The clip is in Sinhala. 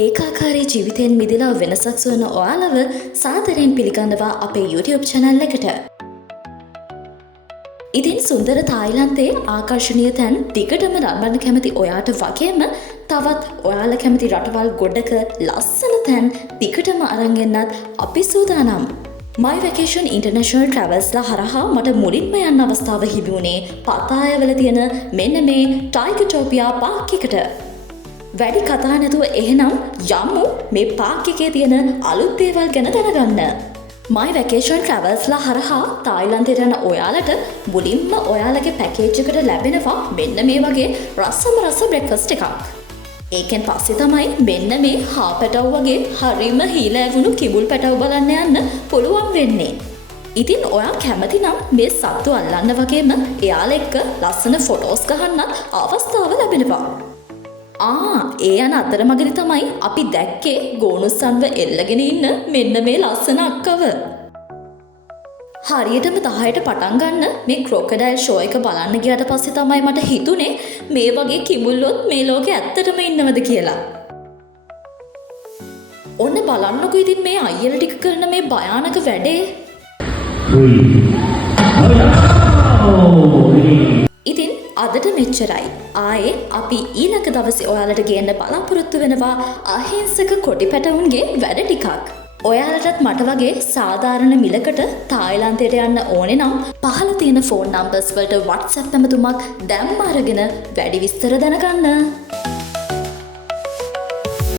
ඒකාකාරී ජීවිතයෙන් මිදලා වෙනසක් සොයන ඔයාලව සාදරයෙන් පිළිගන්නවා අපේ YouTube channel එකට. ඉතින් සුන්දර තායිලන්තයේ ආකර්ශනීය තැන් දිගටම නරඹන්න කැමති ඔයාට වගේම තවත් ඔයාලා කැමති රටවල් ගොඩක ලස්සන තැන් දිගටම අරන් එන්නත් අපි සූදානම්. My Vacation International Travelsලා හරහා මට මුලින්ම යන්න අවස්ථාව හිමි වුණේ පතායවල තියෙන මෙන්න මේ ටයිගර්ටෝපියා පාක් එකට. වැඩි කතා නැතුව එහෙනම් යමු මේ පාක් එකේ තියෙන අලුත් දේවල් ගැන දැනගන්න. My Vacation Travelsලා හරහා තායිලන්තයට යන ඔයාලට මුලින්ම ඔයාලගේ පැකේජ් එකට ලැබෙනවා මෙන්න මේ වගේ රසම රස බ්‍රෙක්ෆාස්ට් එකක්. ඒකෙන් පස්සේ තමයි මෙන්න මේ හා පැටව් වගේ හරිම හීලා ඇවුණු කිඹුල් පැටව් බලන්න යන්න පුළුවන් වෙන්නේ. ඉතින් ඔයා කැමති නම් මේ සත්තු අල්ලන්න වගේම එයාලා එක්ක ලස්සන ෆොටෝස් ගහන්නත් අවස්ථාව ලැබෙනවා. ඒ යන අතරමඟදි තමයි අපි දැක්කේ ගෝනුස්සන්ව එල්ලගෙන ඉන්න මෙන්න මේ ලස්සන අක්කව. හරියටම 10ට පටන් ගන්න මේ ක්‍රොකඩයිල් ෂෝ එක බලන්න ගියාට පස්සේ තමයි මට හිතුනේ මේ වගේ කිඹුල්ලොත් මේ ලෝකේ ඇත්තටම ඉන්නවද කියලා. ඔන්න බලන්නකෝ ඉතින් මේ අයියලා ටික කරන මේ භයානක වැඩේ. ඉතින් අදට මෙච්චරයි. ආයේ අපි ඊළඟ දවසේ ඔයාලට ගේන්න බලාපොරොත්තු වෙනවා අහිංසක කොටි පැටවුන්ගේ වැඩ ටිකක්. ඔයාලටත් මට වගේ සාධාරණ මිලකට තායිලන්තයට යන්න ඕනේ නම් පහළ තියෙන ෆෝන් නම්බර්ස් වලට WhatsApp ඇමතුමක් දැම්ම අරගෙන වැඩි විස්තර දැනගන්න.